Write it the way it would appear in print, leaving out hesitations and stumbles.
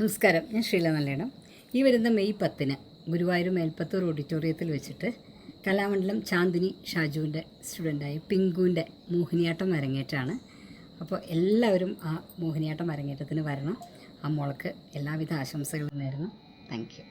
നമസ്കാരം, ഞാൻ ശ്രീല നല്ലേടം. ഈ വരുന്ന മെയ് 10 ഗുരുവായൂർ മേൽപ്പത്തൂർ ഓഡിറ്റോറിയത്തിൽ വെച്ചിട്ട് കലാമണ്ഡലം ചാന്ദിനി ഷാജുവിൻ്റെ സ്റ്റുഡൻ്റായ പിങ്കുവിൻ്റെ മോഹിനിയാട്ടം അരങ്ങേറ്റമാണ്. അപ്പോൾ എല്ലാവരും ആ മോഹിനിയാട്ടം അരങ്ങേറ്റത്തിന് വരണം. ആ മോൾക്ക് എല്ലാവിധ ആശംസകളും നേരുന്നു. Thank you.